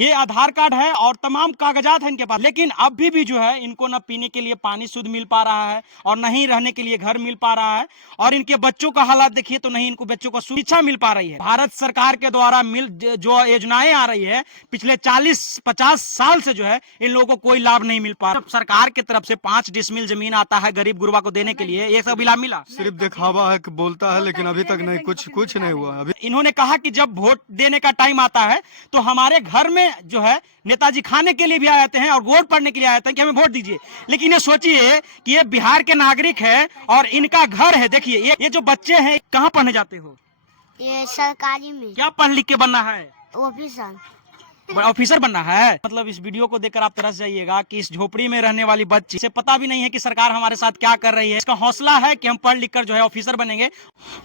ये आधार कार्ड है और तमाम कागजात है इनके पास, लेकिन अभी भी जो है इनको न पीने के लिए पानी शुद्ध मिल पा रहा है और नहीं रहने के लिए घर मिल पा रहा है। और इनके बच्चों का हालात देखिए तो नहीं इनको बच्चों को शिक्षा मिल पा रही है। भारत सरकार के द्वारा जो योजनाएं आ रही है पिछले 40-50 साल से जो है इन लोगों को कोई लाभ नहीं मिल पा रहा। सरकार की तरफ से 5 डिसमिल जमीन आता है गरीब गुरबा को देने के लिए, ये सब लाभ मिला? सिर्फ दिखावा है कि बोलता है, लेकिन अभी तक नहीं, कुछ नहीं हुआ अभी। इन्होंने कहा कि जब वोट देने का टाइम आता है तो हमारे घर में जो है नेताजी खाने के लिए भी आ जाते हैं और वोट पड़ने के लिए आ जाते हैं कि हमें वोट दीजिए। लेकिन ये सोचिए कि ये बिहार के नागरिक है और इनका घर है। देखिए ये जो बच्चे हैं कहाँ पढ़ने जाते हो? ये सरकारी में। क्या पढ़ लिख के बनना है? ऑफिसर। ऑफिसर बनना है। मतलब इस वीडियो को देखकर आप तरस जाइएगा कि इस झोपड़ी में रहने वाली बच्ची से पता भी नहीं है कि सरकार हमारे साथ क्या कर रही है। इसका हौसला है कि हम पढ़ लिख कर जो है ऑफिसर बनेंगे।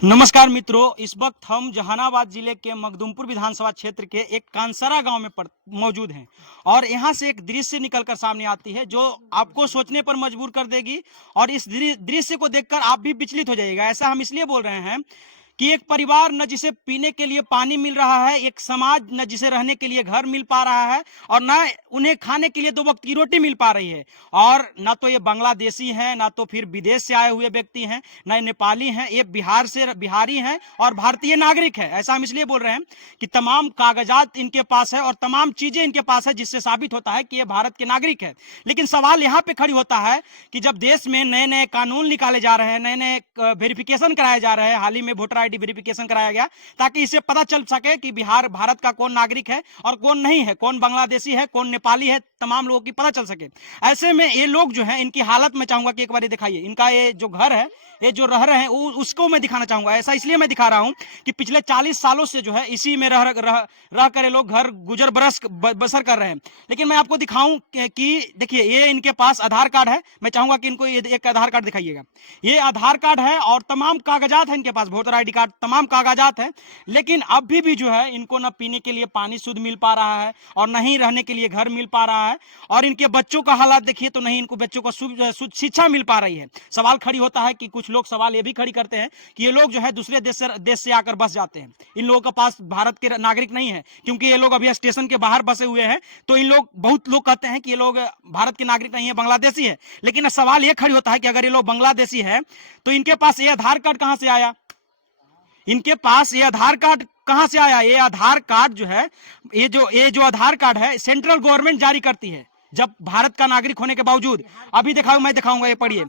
नमस्कार मित्रों, इस वक्त हम जहानाबाद जिले के मखदुमपुर विधानसभा क्षेत्र के एक कांसरा गांव में मौजूद हैं और यहाँ से एक दृश्य निकलकर सामने आती है जो आपको सोचने पर मजबूर कर देगी और इस दृश्य को देखकर आप भी विचलित हो जाइएगा। ऐसा हम इसलिए बोल रहे हैं कि एक परिवार न जिसे पीने के लिए पानी मिल रहा है, एक समाज न जिसे रहने के लिए घर मिल पा रहा है और न उन्हें खाने के लिए 2 वक्त की रोटी मिल पा रही है। और न तो ये बांग्लादेशी हैं, ना तो फिर विदेश से आए हुए व्यक्ति हैं, न नेपाली हैं, ये बिहारी हैं और भारतीय नागरिक है। ऐसा हम इसलिए बोल रहे हैं कि तमाम कागजात इनके पास है और तमाम चीजें इनके पास है जिससे साबित होता है कि ये भारत के नागरिक है। लेकिन सवाल यहाँ पे खड़ी होता है कि जब देश में नए नए कानून निकाले जा रहे हैं, नए नए वेरिफिकेशन कराए जा रहे हैं, हाल ही में वोटर ID वेरिफिकेशन कराया गया ताकि इसे पता चल सके कि भारत का कौन नागरिक है और कौन नहीं है, कौन बांग्लादेशी है, कौन नेपाली है, तमाम लोगों की पता चल सके। ऐसे में ये लोग जो हैं इनकी हालत मैं चाहूंगा कि एक बार दिखाइए। इनका ये जो घर है, ये जो रह रहे हैं उसको मैं दिखाना चाहूंगा। ऐसा इसलिए मैं दिखा रहा हूं कि पिछले 40 सालों से जो है इसी में रह कर ये लोग घर गुजर बसर कर रहे हैं। लेकिन मैं आपको दिखाऊं कि देखिए ये इनके पास आधार कार्ड है। मैं चाहूंगा कि इनको एक आधार कार्ड दिखाइएगा। ये आधार कार्ड है और तमाम कागजात है इनके पास, वोटर ID कार्ड, तमाम कागजात है। लेकिन अभी भी जो है इनको न पीने के लिए पानी शुद्ध मिल पा रहा है और नहीं रहने के लिए घर मिल पा रहा है। और इनके बच्चों का हालात देखिए तो नहीं इनको बच्चों को शिक्षा मिल पा रही है। सवाल खड़ी होता है कि कुछ लोग सवाल ये भी खड़ी करते हैं कि ये लोग जो है दूसरे देश से आकर बस जाते हैं। इन लोगों के पास भारत के नागरिक नहीं है क्योंकि ये लोग अभी स्टेशन के बाहर बसे हुए हैं। तो बहुत लोग कहते हैं कि ये लोग भारत के नागरिक नहीं है, बांग्लादेशी है। लेकिन सवाल ये खड़ी होता है कि अगर ये लोग बांग्लादेशी है तो इनके पास ये आधार कार्ड कहां से आया? इनके पास ये आधार कार्ड कहां से आया? ये आधार कार्ड जो है, ये जो आधार कार्ड है सेंट्रल गवर्नमेंट जारी करती है जब भारत का नागरिक होने के बावजूद। अभी मैं दिखाऊंगा, ये पढ़िए।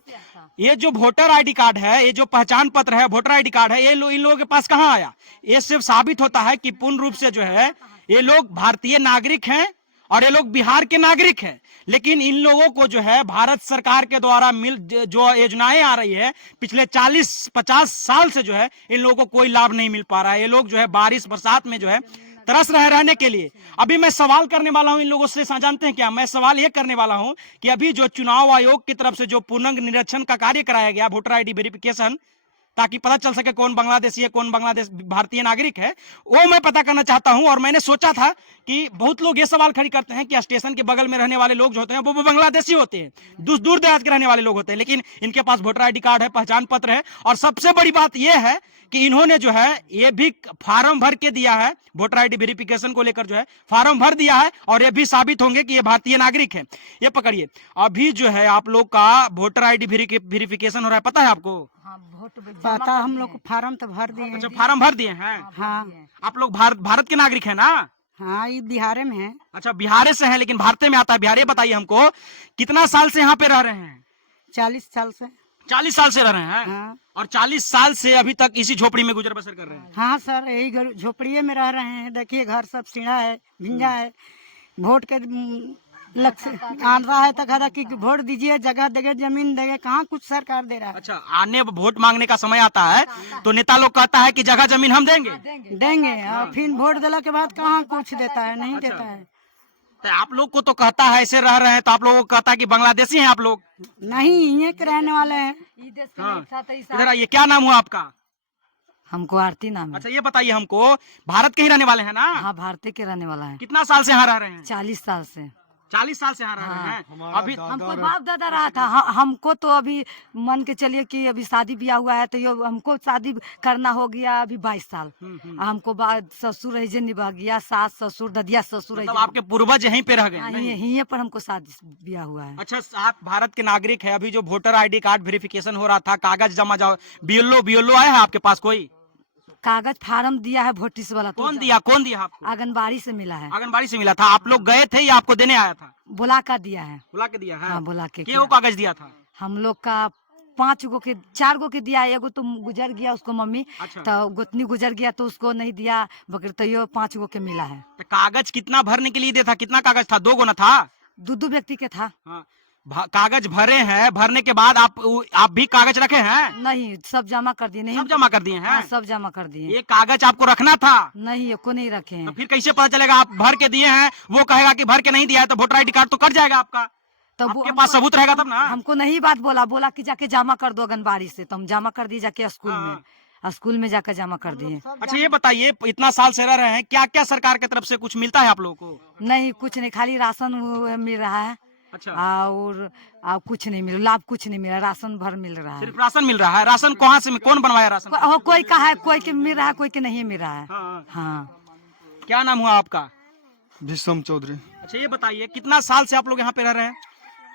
ये जो वोटर ID कार्ड है, ये जो पहचान पत्र है, वोटर ID कार्ड है, ये इन लोगों के पास कहां आया? ये सिर्फ साबित होता है कि पूर्ण रूप से जो है ये लोग भारतीय नागरिक हैं और ये लोग बिहार के नागरिक हैं। लेकिन इन लोगों को जो है भारत सरकार के द्वारा जो योजनाएं आ रही है पिछले 40-50 साल से जो है इन लोगों को कोई लाभ नहीं मिल पा रहा है। ये लोग जो है बारिश बरसात में जो है तरस रहे रहने के लिए। अभी मैं सवाल करने वाला हूं इन लोगों से, जानते हैं क्या? मैं सवाल ये करने वाला हूं कि अभी जो चुनाव आयोग की तरफ से जो पूर्णांग निरीक्षण का कार्य कराया गया, वोटर ID वेरिफिकेशन, ताकि पता चल सके कौन बांग्लादेशी है, कौन भारतीय नागरिक है, वो मैं पता करना चाहता हूं। और मैंने सोचा था कि बहुत लोग ये सवाल खड़ी करते हैं कि स्टेशन के बगल में रहने वाले लोग जो होते हैं वो बांग्लादेशी होते हैं, दूर दराज के रहने वाले लोग होते हैं। लेकिन इनके पास वोटर ID कार्ड है, पहचान पत्र है। और सबसे बड़ी बात यह है कि इन्होंने जो है ये भी फार्म भर के दिया है, वोटर ID वेरिफिकेशन को लेकर जो है फार्म भर दिया है और ये भी साबित होंगे कि ये भारतीय नागरिक है। ये पकड़िए, अभी जो है आप लोग का वोटर ID वेरिफिकेशन हो रहा है, पता है आपको? पता, हम लोग फार्म तो भर दिए। अच्छा, फार्म भर दिए हैं। हाँ। आप लोग भारत के नागरिक है ना? हाँ, ये बिहार में है। अच्छा, बिहार से है लेकिन भारत में आता है बिहार। ये बताइए हमको, कितना साल से यहाँ पे रह रहे हैं? 40 साल से। 40 साल से रह रहे हैं? हाँ। और 40 साल से अभी तक इसी झोपड़ी में गुजर बसर कर रहे हैं? हाँ सर, यही झोपड़िए में रह रहे हैं। देखिए घर सब सीढ़ा है, भिंजा है। वोट के लक्ष्य आ रहा है तो कहता कि वोट दीजिए, जगह देंगे, जमीन देंगे, कहाँ कुछ सरकार दे रहा है। अच्छा, आने वोट मांगने का समय आता है तो नेता लोग कहता है कि जगह जमीन हम देंगे और फिर वोट देने के बाद कहाँ कुछ देता है, नहीं देता है। तो आप लोग को तो कहता है ऐसे रह रहे हैं, तो आप लोगों को कहता है कि बांग्लादेशी हैं आप लोग? नहीं, यहीं के रहने वाले हैं। इधर आइए, क्या नाम हुआ आपका? हमको आरती नाम है। अच्छा, ये बताइए हमको, भारत के ही रहने वाले हैं ना? हाँ, भारतीय के रहने वाला है। कितना साल से यहाँ रह रहे हैं? 40 साल से। 40 साल से यहाँ रह रहे हाँ। हैं। हमारा अभी दादा हमको रह- बाप दादा रहा था। हमको तो अभी मन के चलिए कि अभी शादी ब्याह हुआ है तो ये हमको शादी करना हो गया अभी 22 साल। हमको ससुर ऐसे निभा गया, सास ससुर ददिया ससुर मतलब आपके पूर्वज यहीं पे रह गए हैं, नहीं? यहीं पर हमको शादी ब्याह हुआ है। अच्छा, आप भारत के नागरिक है। अभी जो वोटर आईडी कार्ड वेरिफिकेशन हो रहा था, कागज जमा जाओ, बीएलओ आया है आपके पास कोई? कागज फार्म दिया है वोटिस वाला। तो कौन दिया आपको? आंगनबाड़ी से मिला है। आंगनबाड़ी से मिला था। आप लोग गए थे या आपको देने आया था? बुला कर दिया है। बुला के दिया है? हाँ, बुला के क्यों कागज दिया था? हम लोग का 4 गो के दिया। एगो तो गुजर गया उसको मम्मी, अच्छा। तो गोतनी गुजर गया तो उसको नहीं दिया, बकर तो 5 गो के मिला है। तो कागज कितना भरने के लिए दिया था? कितना कागज था? 2 गो ना था? 2 व्यक्ति के था। हाँ। कागज भरे हैं, भरने के बाद आप भी कागज रखे हैं? नहीं, सब जमा कर दिए। नहीं, सब जमा कर दिए हैं? हाँ, सब जमा कर दिए। ये कागज आपको रखना था? नहीं, को नहीं रखे तो हैं। फिर कैसे पता चलेगा? आप भर के दिए हैं, वो कहेगा कि भर के नहीं दिया है, तो वोटर आईडी कार्ड तो कट जाएगा आपका। तब आपके पास सबूत रहेगा तब ना। हमको नहीं बात बोला कि जाके जमा कर दो आंगनबाड़ी से, तो हम जमा कर दिए जाके स्कूल में। स्कूल में जाकर जमा कर दिए। अच्छा, ये बताइए, इतना साल से रह रहे हैं, क्या क्या सरकार की तरफ से कुछ मिलता है आप लोगों को? नहीं, कुछ नहीं, खाली राशन मिल रहा है। अच्छा, और कुछ नहीं मिल, लाभ कुछ नहीं मिला, राशन भर मिल रहा है। सिर्फ राशन मिल रहा है? राशन कहाँ से, कौन बनवाया राशन? कोई का है, कोई के मिल रहा है, कोई के नहीं मिल रहा है। हाँ। हाँ। क्या नाम हुआ आपका? भीषम चौधरी। अच्छा, ये बताइए, कितना साल से आप लोग यहाँ पे रह रहे हैं?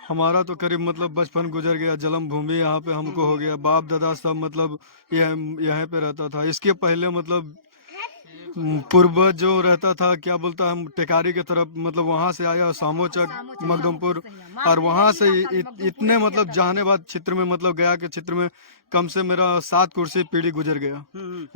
हमारा तो करीब मतलब बचपन गुजर गया, जन्म भूमि यहाँ पे हमको हो गया, बाप दादा सब मतलब यहाँ पे रहता था। इसके पहले मतलब पूर्वज जो रहता था, क्या बोलता है, टेकारी की तरफ, मतलब वहाँ से आया सामोचक मखदुमपुर, और वहाँ से इतने मतलब जहानाबाद क्षेत्र में, मतलब गया के क्षेत्र में कम से मेरा 7 कुर्सी पीढ़ी गुजर गया,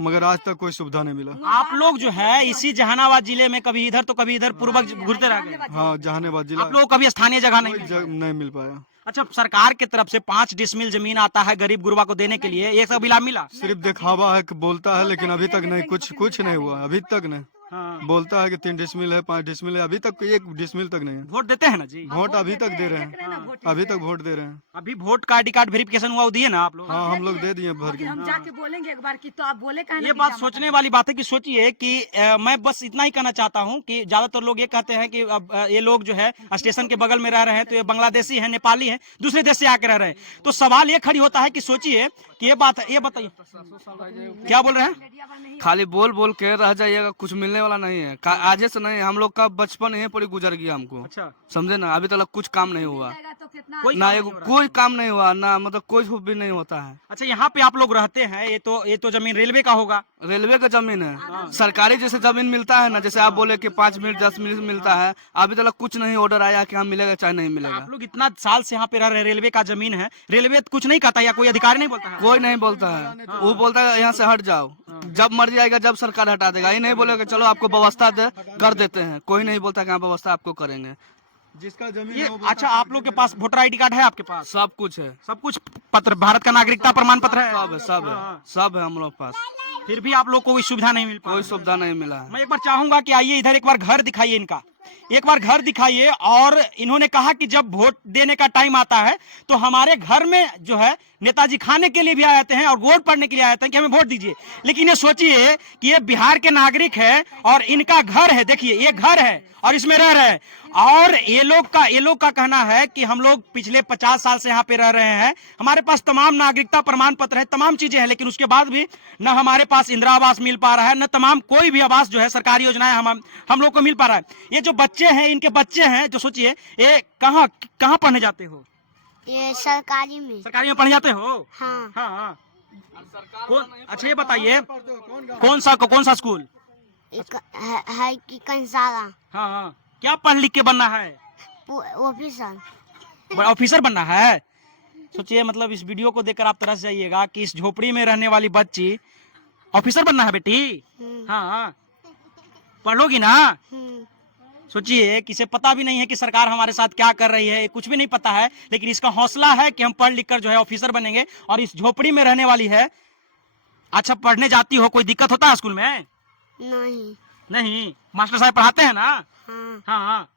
मगर आज तक कोई सुविधा नहीं मिला। आप लोग जो है इसी जहानाबाद जिले में कभी इधर तो कभी इधर पूर्वक घूरते रह गए? हाँ, जहानाबाद जिला आप लोग कभी स्थानीय जगह नहीं कोई मिली? नहीं मिल पाया। अच्छा, सरकार की तरफ से 5 डिसमिल जमीन आता है गरीब गुरबा को देने के लिए, ये सब लाभ मिला? सिर्फ दिखावा है कि बोलता है, लेकिन अभी तक नहीं, कुछ नहीं हुआ अभी तक नहीं। हाँ। बोलता है कि 3 डिसमिल है, 5 डिसमिल है, अभी तक 1 डिसमिल तक नहीं है। वोट देते हैं ना जी? वोट अभी तक दे रहे हैं, अभी तक वोट दे रहे हैं। अभी वोट का आईडी कार्ड वेरिफिकेशन हुआ, वो दिए ना आप लोग? हाँ, हम लोग दे दिए भर के। हम जाके बोलेंगे एक बार कि तो आप बोले कहाँ ये बात सोचने वाली बात है कि सोचिए कि मैं बस इतना ही कहना चाहता हूँ कि ज्यादातर लोग ये कहते हैं कि अब ये लोग जो है स्टेशन के बगल में रह रहे हैं, तो ये बांग्लादेशी है, नेपाली है, दूसरे देश से आकर रह रहे हैं। तो सवाल ये खड़ी होता है कि सोचिए कि ये बात है, ये बताइए क्या बोल रहे हैं? खाली बोल बोल के रह जाइएगा, कुछ मिलने वाला नहीं है। आज से नहीं, हम लोग का बचपन यहीं पर ही गुजर गया हमको। अच्छा, समझे ना, अभी तक कुछ काम नहीं हुआ कोई ना, काम एगो नहीं हो रहा है। कोई काम नहीं हुआ ना, मतलब कोई भी नहीं होता है। अच्छा, यहाँ पे आप लोग रहते हैं, ये तो जमीन रेलवे का होगा? रेलवे का जमीन है, सरकारी जैसे जमीन मिलता है ना, जैसे आप बोले कि 5 मिनट 10 मिनट मिलता है, अभी तक कुछ नहीं ऑर्डर आया कि हम मिलेगा चाहे नहीं मिलेगा। आप लोग इतना साल से यहाँ पे रह रहे हैं, रेलवे का जमीन है, रेलवे कुछ नहीं कहता या कोई अधिकारी नहीं बोलता है? कोई नहीं बोलता है, वो बोलता है यहाँ से हट जाओ, जब मर्जी आएगा जब सरकार हटा देगा। ये नहीं बोलेगा चलो आपको व्यवस्था कर देते हैं, कोई नहीं बोलता कि हाँ व्यवस्था आपको करेंगे। जिसका जमीन ये है वो अच्छा, आप लोग के पास वोटर आईडी कार्ड है? आपके पास सब कुछ है, सब कुछ, पत्र, भारत का नागरिकता प्रमाण पत्र है? सब है, सब है, सब है हम लोग पास। फिर भी आप लोग को कोई सुविधा नहीं मिल पा कोई रही है। सुविधा नहीं मिला है। मैं एक बार चाहूंगा कि आइए इधर एक बार घर दिखाइए इनका, एक बार घर दिखाइए। और इन्होंने कहा कि जब वोट देने का टाइम आता है तो हमारे घर में जो है नेताजी खाने के लिए भी आ जाते हैं और वोट पड़ने के लिए आ जाते हैं कि हमें वोट दीजिए। लेकिन ये सोचिए कि ये बिहार के नागरिक है और इनका घर है, देखिए ये घर है और इसमें रह रहे हैं। और ये लोग का कहना है कि हम लोग पिछले 50 साल से यहाँ पे रह रहे हैं, हमारे पास तमाम नागरिकता प्रमाण पत्र है, तमाम चीजें हैं, लेकिन उसके बाद भी न हमारे पास इंदिरा आवास मिल पा रहा है, न तमाम कोई भी आवास जो है सरकारी योजनाएं हम लोग को मिल पा रहा है। ये जो बच्चे हैं, इनके बच्चे हैं, जो सोचिए ये कहाँ पढ़ने जाते हो? ये सरकारी में। सरकारी में पढ़ने जाते हो? हाँ। हाँ। अच्छा, ये बताइए कौन सा स्कूल? है कि कंसारा। हाँ। क्या पढ़ लिख के बनना है? ऑफिसर। ऑफिसर बनना है? सोचिए, मतलब इस वीडियो को देखकर आप तरस जाइएगा कि इस झोपड़ी में रहने वाली बच्ची ऑफिसर बनना है बेटी। हाँ, पढ़ोगी ना? सोचिए, किसे पता भी नहीं है कि सरकार हमारे साथ क्या कर रही है, कुछ भी नहीं पता है, लेकिन इसका हौसला है कि हम पढ़ लिख कर जो है ऑफिसर बनेंगे और इस झोपड़ी में रहने वाली है। अच्छा, पढ़ने जाती हो, कोई दिक्कत होता है स्कूल में? नहीं। नहीं, मास्टर साहब पढ़ाते हैं ना? हाँ। हाँ।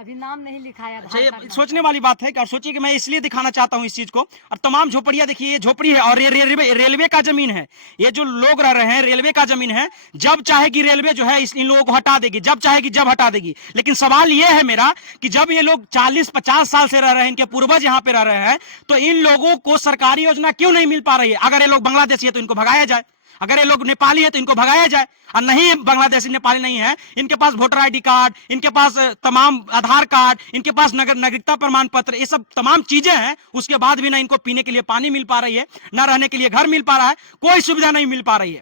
अभी नाम नहीं लिखाया अच्छा, ये सोचने वाली बात है कि, और सोचिए कि मैं इसलिए दिखाना चाहता हूँ इस चीज को। और तमाम झोपड़ियां देखिए, ये झोपड़ी है और ये रेलवे का जमीन है। ये जो लोग रह रहे हैं रेलवे का जमीन है। जब चाहेगी रेलवे जो है इन लोगों को हटा देगी, जब चाहेगी जब हटा देगी। लेकिन सवाल ये है मेरा कि जब ये लोग 40-50 साल से रह रहे हैं, इनके पूर्वज यहाँ पे रह रहे हैं, तो इन लोगों को सरकारी योजना क्यों नहीं मिल पा रही है? अगर ये लोग बांग्लादेशी है तो इनको भगाया जाए, अगर ये लोग नेपाली है तो इनको भगाया जाए। और नहीं, बांग्लादेशी नेपाली नहीं है, इनके पास वोटर आईडी कार्ड, इनके पास तमाम आधार कार्ड, इनके पास नागरिकता प्रमाण पत्र, ये सब तमाम चीजें हैं। उसके बाद भी ना इनको पीने के लिए पानी मिल पा रही है, ना रहने के लिए घर मिल पा रहा है, कोई सुविधा नहीं मिल पा रही है।